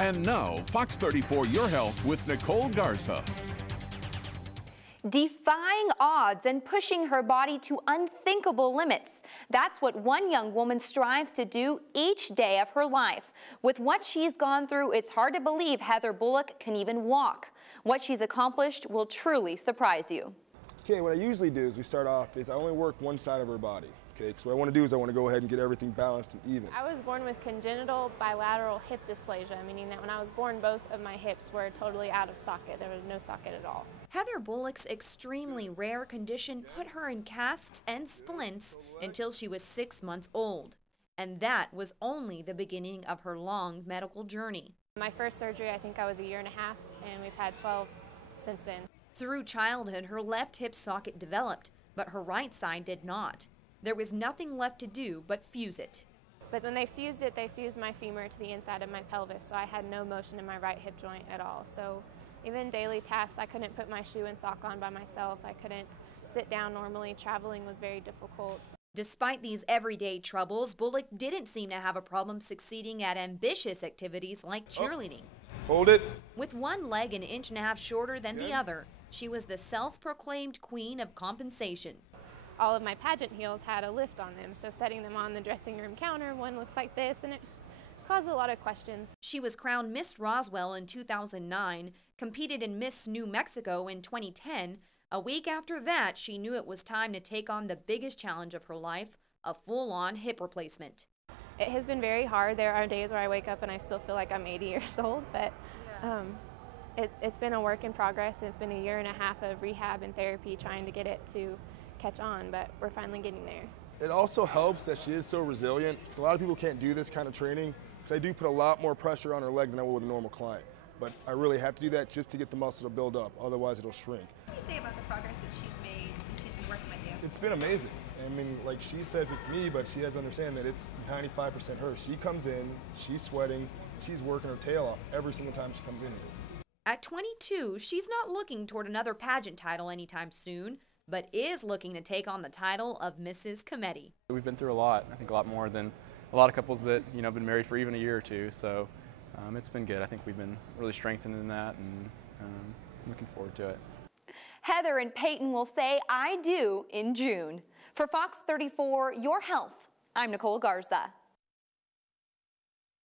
And now, Fox 34 Your Health with Nicole Garza. Defying odds and pushing her body to unthinkable limits. That's what one young woman strives to do each day of her life. With what she's gone through, it's hard to believe Heather Bullock can even walk. What she's accomplished will truly surprise you. Okay, what I usually do is I only work one side of her body. Okay, so what I want to do is I want to go ahead and get everything balanced and even. I was born with congenital bilateral hip dysplasia, meaning that when I was born, both of my hips were totally out of socket. There was no socket at all. Heather Bullock's extremely rare condition put her in casts and splints until she was 6 months old. And that was only the beginning of her long medical journey. My first surgery, I think I was a year and a half, and we've had 12 since then. Through childhood, her left hip socket developed, but her right side did not. There was nothing left to do but fuse it. But when they fused it, they fused my femur to the inside of my pelvis, so I had no motion in my right hip joint at all. So even daily tasks, I couldn't put my shoe and sock on by myself. I couldn't sit down normally. Traveling was very difficult. Despite these everyday troubles, Bullock didn't seem to have a problem succeeding at ambitious activities like cheerleading. Hold it. With one leg an inch and a half shorter than the other, she was the self-proclaimed queen of compensation. All of my pageant heels had a lift on them, so setting them on the dressing room counter, one looks like this, and it caused a lot of questions. She was crowned Miss Roswell in 2009, competed in Miss New Mexico in 2010. A week after that, she knew it was time to take on the biggest challenge of her life, a full-on hip replacement. It has been very hard. There are days where I wake up and I still feel like I'm 80 years old, but it's been a work in progress, and it's been a year and a half of rehab and therapy trying to get it to catch on, but we're finally getting there. It also helps that she is so resilient, because a lot of people can't do this kind of training, because I do put a lot more pressure on her leg than I would with a normal client. But I really have to do that just to get the muscle to build up, otherwise it'll shrink. What do you say about the progress that she's made since she's been working with you? It's been amazing. I mean, like she says it's me, but she has to understand that it's 95% her. She comes in, she's sweating, she's working her tail off every single time she comes in here. At 22, she's not looking toward another pageant title anytime soon, but is looking to take on the title of Mrs. Cometti. We've been through a lot, I think a lot more than a lot of couples that, have been married for even a year or two, so it's been good. I think we've been really strengthened in that, and looking forward to it. Heather and Peyton will say I do in June. For Fox 34, Your Health, I'm Nicole Garza.